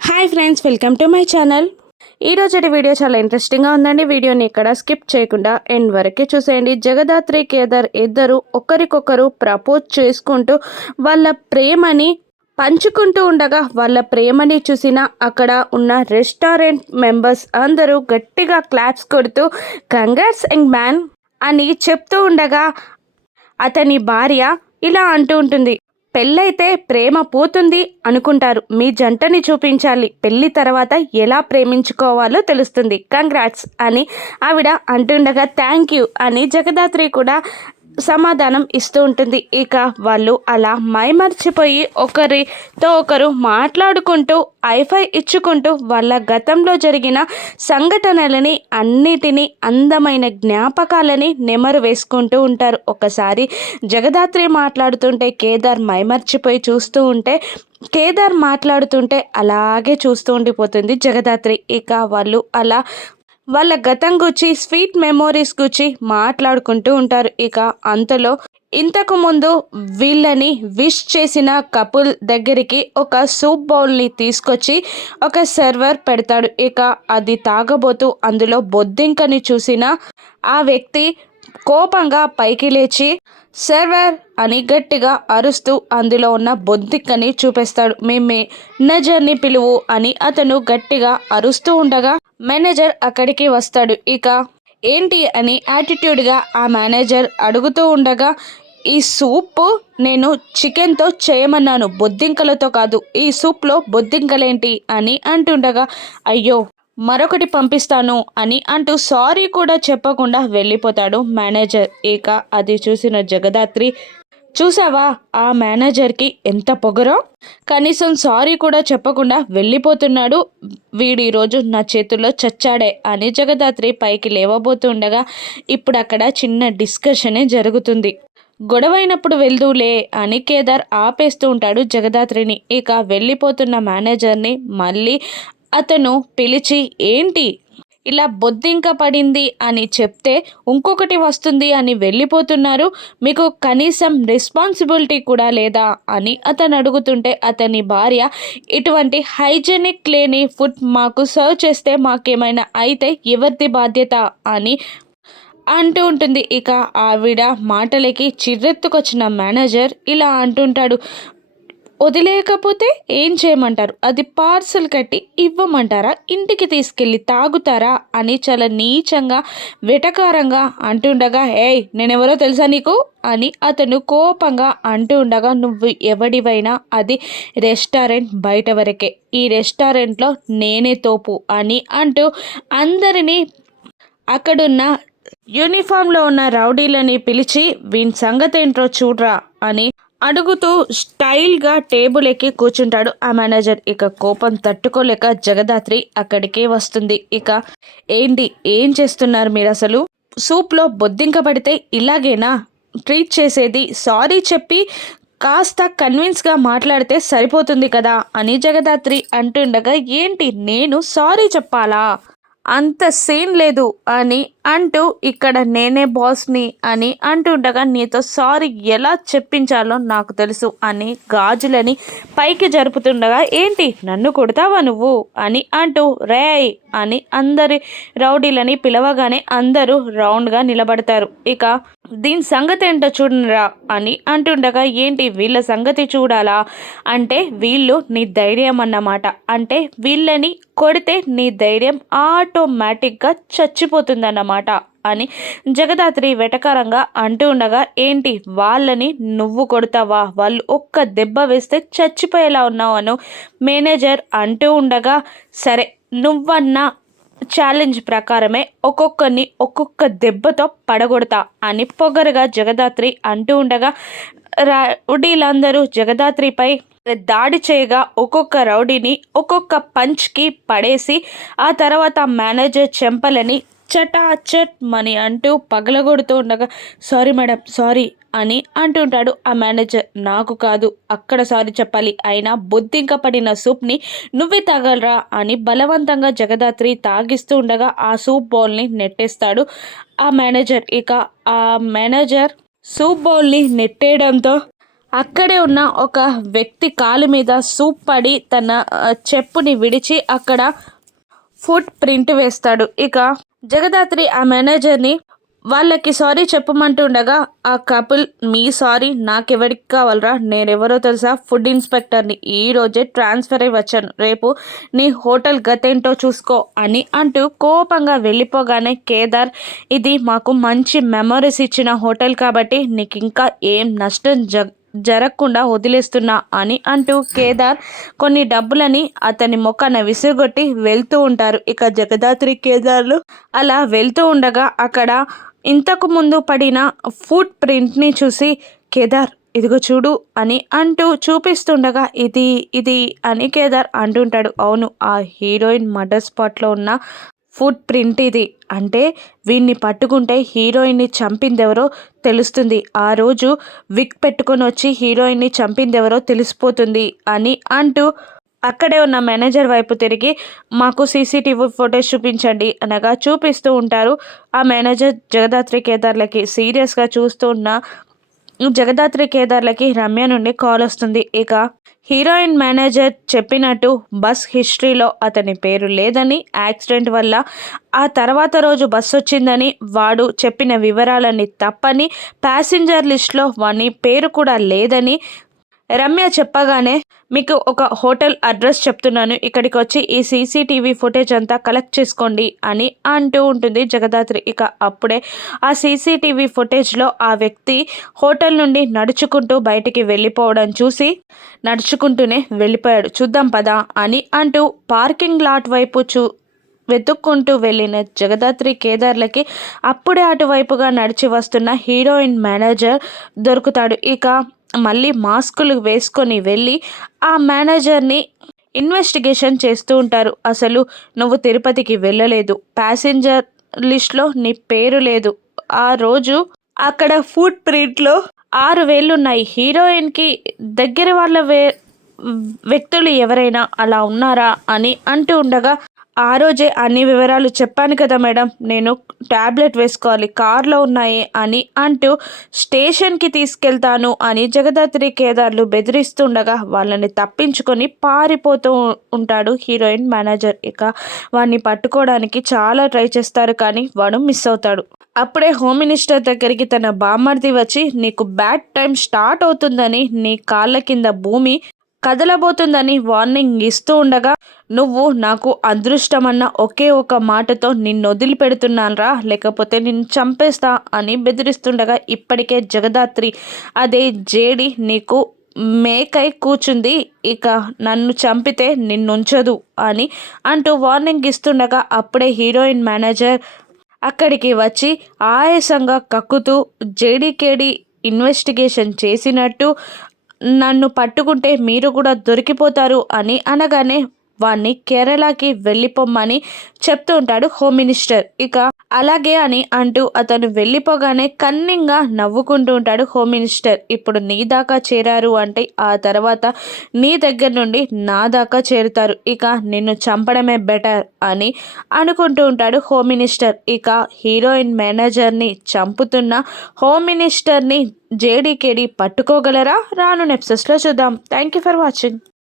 Hi friends, welcome to my channel. ఈరోజు video చాలా ఇంట్రెస్టింగ్గా ఉందండి. వీడియోని ఇక్కడ స్కిప్ చేయకుండా ఎండ్ వరకే చూసేయండి. జగదాత్రి కేదార్ ఇద్దరు ఒకరికొకరు ప్రపోజ్ చేసుకుంటూ వాళ్ళ ప్రేమని పంచుకుంటూ ఉండగా వాళ్ళ ప్రేమని చూసిన అక్కడ ఉన్న రెస్టారెంట్ మెంబర్స్ అందరూ గట్టిగా క్లాప్స్ కొడుతూ కంగ్రాట్స్ యంగ్ మ్యాన్ అని చెప్తూ ఉండగా అతని భార్య ఇలా అంటూ ఉంటుంది, పెళ్ళైతే ప్రేమ పోతుంది అనుకుంటారు, మీ జంటని చూపించాలి, పెళ్ళి తర్వాత ఎలా ప్రేమించుకోవాలో తెలుస్తుంది, కంగ్రాట్స్ అని ఆవిడ అంటుండగా థ్యాంక్ యూ అని జగదాత్రి కూడా సమాధానం ఇస్తూ ఉంటుంది. ఇక వాళ్ళు అలా మైమర్చిపోయి ఒకరితో ఒకరు మాట్లాడుకుంటూ ఐఫై ఇచ్చుకుంటూ వాళ్ళ గతంలో జరిగిన సంఘటనలని అన్నిటినీ అందమైన జ్ఞాపకాలని నెమరు వేసుకుంటూ ఉంటారు. ఒకసారి జగదాత్రి మాట్లాడుతుంటే కేదార్ మైమర్చిపోయి చూస్తూ ఉంటే కేదార్ మాట్లాడుతుంటే అలాగే చూస్తూ ఉండిపోతుంది జగదాత్రి. ఇక వాళ్ళు అలా వాళ్ళ గతం గురించి స్వీట్ మెమోరీస్ గురించి మాట్లాడుకుంటూ ఉంటారు. ఇక అంతలో ఇంతకు ముందు వీళ్ళని విష్ చేసిన కపుల్ దగ్గరికి ఒక సూప్ బౌల్ని తీసుకొచ్చి ఒక సర్వర్ పెడతాడు. ఇక అది తాగబోతూ అందులో బొద్దింకని చూసిన ఆ వ్యక్తి కోపంగా పైకి లేచి సర్వర్ అని గట్టిగా అరుస్తూ అందులో ఉన్న బొద్దింకని చూపిస్తాడు. మీ మేనేజర్ని పిలువు అని అతను గట్టిగా అరుస్తూ ఉండగా మేనేజర్ అక్కడికి వస్తాడు. ఇక ఏంటి అని యాటిట్యూడ్గా ఆ మేనేజర్ అడుగుతూ ఉండగా, ఈ సూప్ నేను చికెన్తో చేయమన్నాను, బొద్దింకలతో కాదు, ఈ సూప్లో బొద్దింకలేంటి అని అంటుండగా, అయ్యో మరొకటి పంపిస్తాను అని అంటూ సారీ కూడా చెప్పకుండా వెళ్ళిపోతాడు మేనేజర్. ఇక అది చూసిన జగదాత్రి, చూసావా ఆ మేనేజర్కి ఎంత పొగరో, కనీసం సారీ కూడా చెప్పకుండా వెళ్ళిపోతున్నాడు, వీడు ఈరోజు నా చేతుల్లో చచ్చాడే అని జగదాత్రి పైకి లేవబోతుండగా ఇప్పుడు అక్కడ చిన్న డిస్కషనే జరుగుతుంది. గొడవైనప్పుడు వెళ్దూలే అని కేదార్ ఆపేస్తూ ఉంటాడు జగదాత్రిని. ఇక వెళ్ళిపోతున్న మేనేజర్ని మళ్ళీ అతను పిలిచి, ఏంటి ఇలా బొద్దింక పడింది అని చెప్తే ఇంకొకటి వస్తుంది అని వెళ్ళిపోతున్నారు, మీకు కనీసం రెస్పాన్సిబిలిటీ కూడా లేదా అని అతను అడుగుతుంటే అతని భార్య, ఇటువంటి హైజెనిక్ లేని ఫుడ్ మాకు సర్వ్ చేస్తే మాకేమైనా అయితే ఎవరిది బాధ్యత అని అంటూ ఉంటుంది. ఇక ఆవిడ మాటలకి చిర్రెత్తుకొచ్చిన మేనేజర్ ఇలా అంటుంటాడు, వదిలేయకపోతే ఏం చేయమంటారు, అది పార్సల్ కట్టి ఇవ్వమంటారా, ఇంటికి తీసుకెళ్ళి తాగుతారా అని చాలా నీచంగా వెటకారంగా అంటుండగా, ఏయ్ నేనెవరో తెలుసా నీకు అని అతను కోపంగా అంటూ ఉండగా, నువ్వు ఎవడివైనా అది రెస్టారెంట్ బయట వరకే, ఈ రెస్టారెంట్లో నేనే తోపు అని అంటూ అందరినీ అక్కడున్న యూనిఫామ్లో ఉన్న రౌడీలని పిలిచి వీని సంగతి ఏంట్రో చూడ్రా అని అడుగుతూ స్టైల్గా టేబుల్ ఎక్కి కూర్చుంటాడు ఆ మేనేజర్. ఇక కోపం తట్టుకోలేక జగదాత్రి అక్కడికే వస్తుంది. ఇక ఏంటి, ఏం చేస్తున్నారు మీరు అసలు, సూప్లో బొద్దింక పడితే ఇలాగేనా ట్రీట్ చేసేది, సారీ చెప్పి కాస్త కన్విన్స్గా మాట్లాడితే సరిపోతుంది కదా అని జగదాత్రి అంటుండగా, ఏంటి నేను సారీ చెప్పాలా, అంత సీన్ లేదు అని అంటూ ఇక్కడ నేనే బాస్ని అని అంటుండగా, నీతో సారీ ఎలా చెప్పించాలో నాకు తెలుసు అని గాజులని పైకి జరుపుతుండగా, ఏంటి నన్ను కొడతావా నువ్వు అని అంటూ రేయ్ అని అందరి రౌడీలని పిలవగానే అందరూ రౌండ్గా నిలబడతారు. ఇక దీని సంగతి ఏంటో చూడరా అని అంటుండగా, ఏంటి వీళ్ళ సంగతి చూడాలా అంటే వీళ్ళు నీ ధైర్యం అన్నమాట, అంటే వీళ్ళని కొడితే నీ ధైర్యం ఆటోమేటిక్గా చచ్చిపోతుందన్నమాట అని జగదాత్రి వెటకారంగా అంటూ ఉండగా, ఏంటి వాళ్ళని నువ్వు కొడతావా, వాళ్ళు ఒక్క దెబ్బ వేస్తే చచ్చిపోయేలా ఉన్నావు అను మేనేజర్ అంటూ ఉండగా, సరే నువ్వన్న ఛాలెంజ్ ప్రకారమే ఒక్కొక్కరిని ఒక్కొక్క దెబ్బతో పడగొడతా అని పొగరుగా జగదాత్రి అంటూ ఉండగా, రౌడీలందరూ జగదాత్రిపై దాడి చేయగా ఒక్కొక్క రౌడీని ఒక్కొక్క పంచ్కి పడేసి ఆ తర్వాత మేనేజర్ చెంపలని చటాచట్ మని అంటూ పగలగొడుతూ ఉండగా, సారీ మేడం సారీ అని అంటుంటాడు ఆ మేనేజర్. నాకు కాదు అక్కడ సారీ చెప్పాలి, అయినా బొద్దింక పడిన సూప్ని నువ్వే తాగలరా అని బలవంతంగా జగదాత్రి తాగిస్తూ ఉండగా ఆ సూప్ బౌల్ని నెట్టేస్తాడు ఆ మేనేజర్. ఇక ఆ మేనేజర్ సూప్ బౌల్ని నెట్టేయడంతో అక్కడే ఉన్న ఒక వ్యక్తి కాలు మీద సూప్ పడి తన చెప్పుని విడిచి అక్కడ ఫుట్ ప్రింట్ వేస్తాడు. ఇక జగదాత్రి ఆ మేనేజర్ని వాళ్ళకి సారీ చెప్పమంటుండగా ఆ కపుల్, మీ సారీ నాకెవరికి కావాలరా, నేనెవరో తెలుసా, ఫుడ్ ఇన్స్పెక్టర్ని, ఈ రోజే ట్రాన్స్ఫర్ అయి వచ్చాను, రేపు నీ హోటల్ గతేంటో చూసుకో అని అంటూ కోపంగా వెళ్ళిపోగానే కేదార్, ఇది మాకు మంచి మెమరీస్ ఇచ్చిన హోటల్ కాబట్టి నీకు ఇంకా ఏం నష్టం జరగకుండా వదిలేస్తున్నా అని అంటూ కేదార్ కొన్ని డబ్బులని అతని మొక్కన విసిరుగొట్టి వెళ్తూ ఉంటారు. ఇక జగదాత్రి కేదార్లు అలా వెళ్తూ ఉండగా అక్కడ ఇంతకు ముందు పడిన ఫుట్ ప్రింట్ని చూసి, కేదార్ ఇదిగో చూడు అని అంటూ చూపిస్తుండగా ఇది ఇది అని కేదార్ అంటుంటాడు. అవును, ఆ హీరోయిన్ మర్డర్ స్పాట్లో ఉన్న ఫుట్ ప్రింట్ ఇది. అంటే వీడిని పట్టుకుంటే హీరోయిన్ని చంపిందెవరో తెలుస్తుంది, ఆ రోజు విగ్ పెట్టుకొని వచ్చి హీరోయిన్ని చంపిందెవరో తెలిసిపోతుంది అని అంటూ అక్కడే ఉన్న మేనేజర్ వైపు తిరిగి, మాకు సీసీటీవీ ఫుటేజ్ చూపించండి అనగా చూపిస్తూ ఉంటారు. ఆ మేనేజర్ జగదాత్రి కేదార్లకి సీరియస్గా చూస్తూ ఉన్న జగదాత్రి కేదార్లకి రమ్య నుండి కాల్ వస్తుంది. ఇక హీరోయిన్ మేనేజర్ చెప్పినట్టు బస్ హిస్టరీలో అతని పేరు లేదని, యాక్సిడెంట్ వల్ల ఆ తర్వాత రోజు బస్సు వచ్చిందని, వాడు చెప్పిన వివరాలన్నీ తప్పని, ప్యాసింజర్ లిస్ట్లో వాని పేరు కూడా లేదని రమ్య చెప్పగానే, మీకు ఒక హోటల్ అడ్రస్ చెప్తున్నాను, ఇక్కడికి వచ్చి ఈ సీసీటీవీ ఫుటేజ్ అంతా కలెక్ట్ చేసుకోండి అని అంటూ ఉంటుంది జగదాత్రి. ఇక అప్పుడే ఆ సీసీటీవీ ఫుటేజ్లో ఆ వ్యక్తి హోటల్ నుండి నడుచుకుంటూ బయటికి వెళ్ళిపోవడం చూసి, నడుచుకుంటూనే వెళ్ళిపోయాడు, చూద్దాం పదా అని అంటూ పార్కింగ్ లాట్ వైపు వెతుక్కుంటూ వెళ్ళిన జగదాత్రి కేదార్లకి అప్పుడే అటువైపుగా నడిచి వస్తున్న హీరోయిన్ మేనేజర్ దొరుకుతాడు. ఇక మళ్ళీ మాస్కులు వేసుకొని వెళ్ళి ఆ మేనేజర్ని ఇన్వెస్టిగేషన్ చేస్తూ ఉంటారు. అసలు నువ్వు తిరుపతికి వెళ్ళలేదు, ప్యాసింజర్ లిస్ట్లో నీ పేరు లేదు, ఆ రోజు అక్కడ ఫుట్ ప్రింట్లో 6 వేళ్ళున్నాయి, హీరోయిన్కి దగ్గర వాళ్ళ వ్యక్తులు ఎవరైనా అలా ఉన్నారా అని అంటూ ఉండగా, ఆ రోజే అన్ని వివరాలు చెప్పాను కదా మేడం, నేను ట్యాబ్లెట్ వేసుకోవాలి, కార్లో ఉన్నాయి అని అంటూ స్టేషన్కి తీసుకెళ్తాను అని జగదాత్రి కేదార్లు బెదిరిస్తుండగా వాళ్ళని తప్పించుకొని పారిపోతూ ఉంటాడు హీరోయిన్ మేనేజర్. ఇక వాడిని పట్టుకోవడానికి చాలా ట్రై చేస్తారు కానీ వాడు మిస్ అవుతాడు. అప్పుడే హోమ్ మినిస్టర్ దగ్గరికి తన బామ్మర్ది వచ్చి, నీకు బ్యాడ్ టైం స్టార్ట్ అవుతుందని, నీ కాళ్ళ కింద భూమి కదలబోతుందని వార్నింగ్ ఇస్తూ ఉండగా, నువ్వు నాకు అదృష్టమన్న ఒకే ఒక మాటతో నిన్ను వదిలిపెడుతున్నానరా, లేకపోతే నిన్ను చంపేస్తా అని బెదిరిస్తుండగా, ఇప్పటికే జగదాత్రి అదే జేడి నీకు మేకై కూర్చుంది, ఇక నన్ను చంపితే నిన్నుంచదు అని అంటూ వార్నింగ్ ఇస్తుండగా అప్పుడే హీరోయిన్ మేనేజర్ అక్కడికి వచ్చి ఆయాసంగా కక్కుతూ, జేడీకేడి ఇన్వెస్టిగేషన్ చేసినట్టు నన్ను పట్టుకుంటే మీరు కూడా దొరికిపోతారు అని అనగానే వాణ్ణి కేరళకి వెళ్ళిపోమ్మని చెప్తూ ఉంటాడు హోమ్ మినిస్టర్. ఇక అలాగే అని అంటూ అతను వెళ్ళిపోగానే కన్నింగా నవ్వుకుంటూ ఉంటాడు హోమ్ మినిస్టర్. ఇప్పుడు నీ దాకా చేరారు అంటే ఆ తర్వాత నీ దగ్గర నుండి నా దాకా చేరుతారు, ఇక నిన్ను చంపడమే బెటర్ అని అనుకుంటూ ఉంటాడు హోమ్ మినిస్టర్. ఇక హీరోయిన్ మేనేజర్ని చంపుతున్న హోమ్ మినిస్టర్ని జేడీకేడి పట్టుకోగలరా? రాను ఎపిసోడ్స్లో చూద్దాం. Thank you for watching.